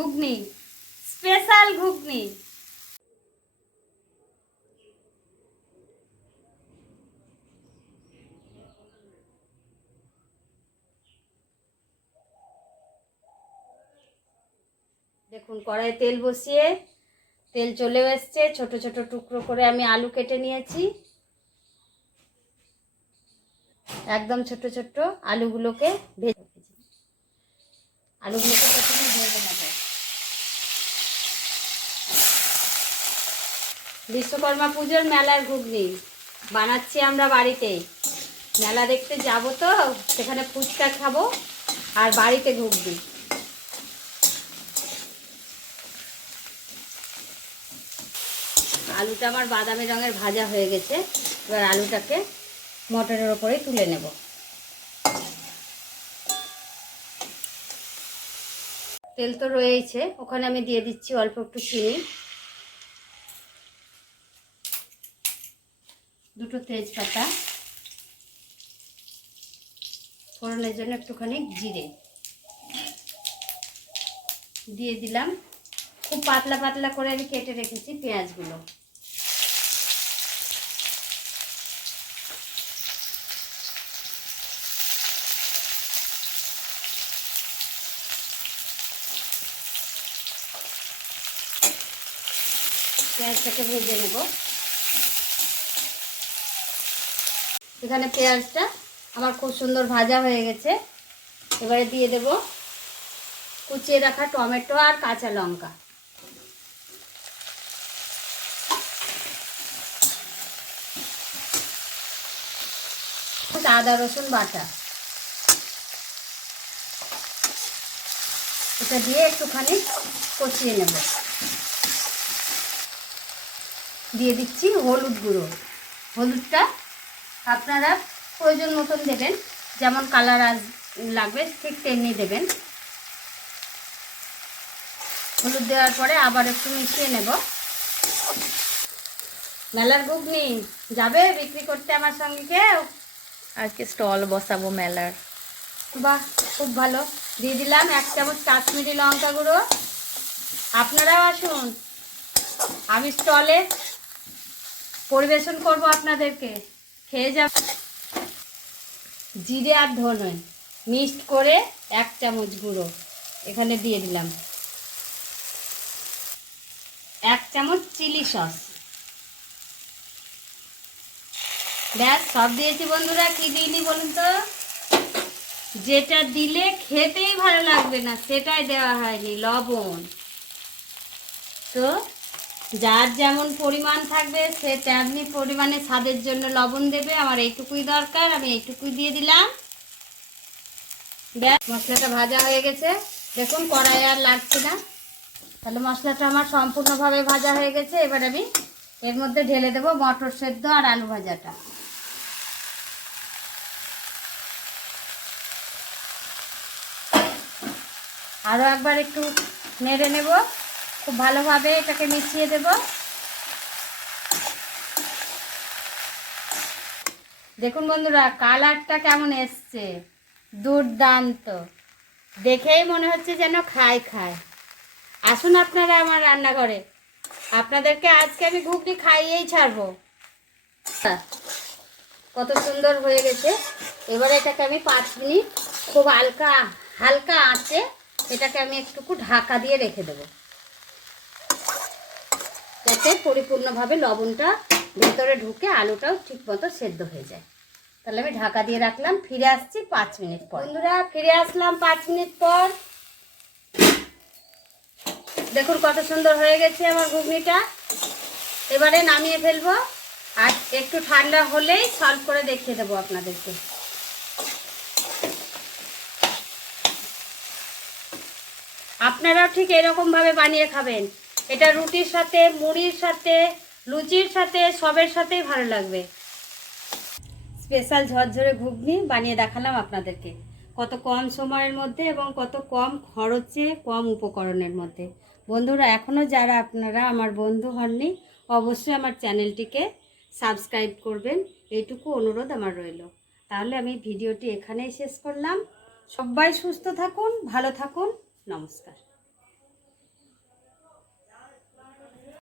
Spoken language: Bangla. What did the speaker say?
ঘুগনি, স্পেশাল ঘুগনি। দেখুন কড়াই তেল বসিয়ে তেল চলে এসছে। ছোট ছোট টুকরো করে আমি আলু কেটে নিয়েছি। একদম ছোট ছোট আলুগুলোকে প্রথমে ভেজে নেব। বিশ্বকর্মা পুজোর মেলার ঘুগনি বানাচ্ছি আমরা বাড়িতে। মেলা দেখতে যাব তো, সেখানে ফুচকা খাবো আর বাড়িতে ঘুগনি। আলুটা আমার বাদামি রঙের ভাজা হয়ে গেছে। এবার আলুটাকে মটরের ওপরে তুলে নেব। তেল তো রয়েছে, ওখানে আমি দিয়ে দিচ্ছি অল্প একটু চিনি, দুটো তেজপাতা, ফোড়নের জন্য একটুখানি জিরে দিয়ে দিলাম। খুব পাতলা পাতলা করে আমি কেটে রেখেছি পেঁয়াজগুলো। পেঁয়াজটাকে ভেজে নেব। এখানে পেঁয়াজটা আমার খুব সুন্দর ভাজা হয়ে গেছে। এবারে দিয়ে দেব কুচিয়ে রাখা টমেটো আর কাঁচা লঙ্কা। আদা রসুন বাটা, এটা দিয়ে একটুখানি কষিয়ে নেব। দিয়ে দিচ্ছি হলুদ গুঁড়ো। হলুদটা আপনারা প্রয়োজন মতন দেবেন, যেমন কালার লাগবে ঠিক তেমনি দেবেন। হলুদ দেওয়ার পরে আবার একটু মিশিয়ে নেব। মেলার ঘুগনি যাবে বিক্রি করতে আমার সঙ্গে কেউ? আজকে স্টল বসাবো মেলার। বাহ, খুব ভালো। দিয়ে দিলাম 1 চামচ কাশ্মীরি লঙ্কা গুঁড়ো। আপনারাও আসুন, আমি স্টলে পরিবেশন করব আপনাদেরকে, খেয়ে যাব। জিরে আর ধনে মিক্সড করে 1 চামচ গুঁড়ো এখানে দিয়ে দিলাম। 1 চামচ চিলি সস। ব্যাস, সব দিয়েছি বন্ধুরা। কি দিইনি বলুন তো? যেটা দিলে খেতেই ভালো লাগবে না সেটাই দেওয়া হয়নি, লবণ। তো যার যেমন পরিমাণ থাকবে সে তেমনি পরিমাণে স্বাদের জন্য লবণ দেবে। আমার এইটুকুই দরকার, আমি এইটুকুই দিয়ে দিলাম। ব্যাস, মশলাটা ভাজা হয়ে গেছে। দেখুন কড়াই আর লাগছে না। তাহলে মশলাটা আমার সম্পূর্ণভাবে ভাজা হয়ে গেছে। এবার আমি এর মধ্যে ঢেলে দেবো মটর সেদ্ধ আর আলু ভাজাটা। আরও একবার একটু নেড়ে নেব, খুব ভালোভাবে এটাকে মিশিয়ে দেব। দেখুন বন্ধুরা কালারটা কেমন এসছে, দুর্দান্ত। দেখেই মনে হচ্ছে যেন খাই। আসুন আপনারা আমার রান্নাঘরে, আপনাদেরকে আজকে আমি ঘুগনি খাইয়েই ছাড়বো। কত সুন্দর হয়ে গেছে। এবারে এটাকে আমি 5 মিনিট খুব হালকা আঁচে এটাকে আমি একটু ঢাকা দিয়ে রেখে দেবো, যাতে পরিপূর্ণভাবে লবণটা ভেতরে ঢুকে আলুটাও ঠিক মতো সেদ্ধ হয়ে যায়। তাহলে আমি ঢাকা দিয়ে রাখলাম। ফিরে আসছি 5 মিনিট পর। বন্ধুরা ফিরে আসলাম 5 মিনিট পর। দেখুন কত সুন্দর হয়ে গেছে আমার ঘুগনিটা। এবারে নামিয়ে ফেলবো, আর একটু ঠান্ডা হলেই সলভ করে দেখিয়ে দেবো আপনাদেরকে। আপনারাও ঠিক এরকমভাবে বানিয়ে খাবেন। এটা রুটির সাথে, মুড়ির সাথে, লুচির সাথে, সবের সাথেই ভালো লাগবে। স্পেশাল ঝরঝরে ঘুগনি বানিয়ে দেখালাম আপনাদেরকে, কত কম সময়ের মধ্যে এবং কত কম খরচে, কম উপকরণের মধ্যে। বন্ধুরা এখনও যারা আপনারা আমার বন্ধু হননি, অবশ্যই আমার চ্যানেলটিকে সাবস্ক্রাইব করবেন, এইটুকু অনুরোধ আমার রইল। তাহলে আমি ভিডিওটি এখানেই শেষ করলাম। সবাই সুস্থ থাকুন, ভালো থাকুন, নমস্কার।